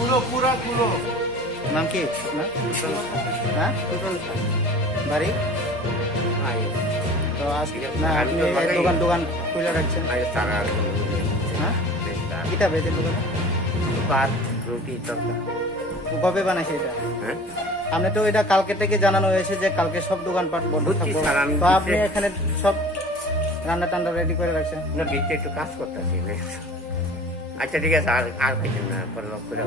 पूरा नाम কি না হ্যাঁ বাড়ি তো আজকে না আপনি দোকান খুলে রাখছেন হ্যাঁ কিটা বেচেন দোকানে ভাত রুটি তরকারি কবে বানাইছে এটা হ্যাঁ আপনি তো এটা কালকে থেকে জানানো হয়েছে যে কালকে সব দোকানপাট বন্ধ থাকবে তো আপনি এখানে সব রান্না টান্না রেডি করে রাখছেন না বিচে একটু কাজ করতেছি আচ্ছা ঠিক আছে আর কিছু না পরে লক করে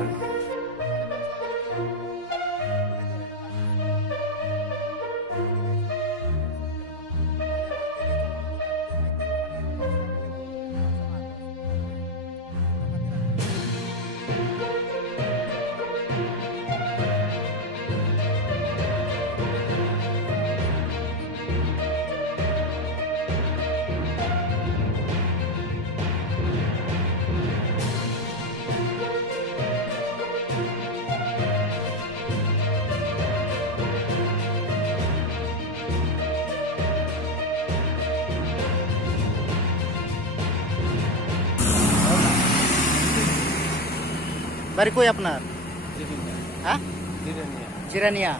বাড়ি কই আপনার হ্যাঁ জিরানিয়া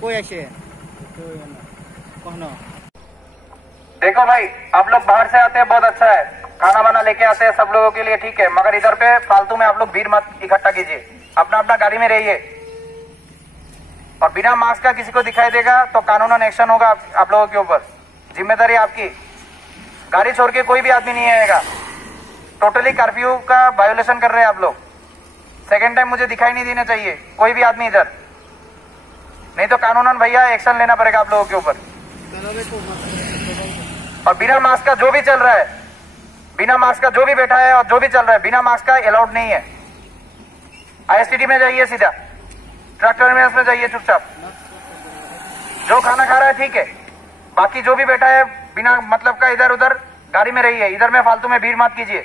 কই আসে কখনো देखो भाई आप लोग बाहर से आते हैं बहुत अच्छा है खाना वाना लेके आते हैं सब लोगों के लिए ठीक है मगर इधर पे फालतू में आप लोग भीड़ मत इकट्ठा कीजिए अपना अपना गाड़ी में रहिए और बिना मास्क का किसी को दिखाई देगा तो कानूनन एक्शन होगा आप लोगों के ऊपर जिम्मेदारी आपकी गाड़ी छोड़ के कोई भी आदमी नहीं आएगा टोटली कर्फ्यू का वायोलेशन कर रहे हैं आप लोग सेकेंड टाइम मुझे दिखाई नहीं देना चाहिए कोई भी आदमी इधर नहीं तो कानूनन भैया एक्शन लेना पड़ेगा आप लोगों के ऊपर और बिना मास्क का जो भी चल रहा है बिना मास्क का जो भी बैठा है और जो भी चल रहा है बिना मास्क का अलाउड नहीं है आईएसटीडी में जाइए सीधा ट्रक टर्मिनल्स में जाइए चुपचाप जो खाना खा रहा है ठीक है बाकी जो भी बैठा है बिना मतलब का इधर उधर गाड़ी में रहिए इधर में फालतू में भीड़ मत कीजिए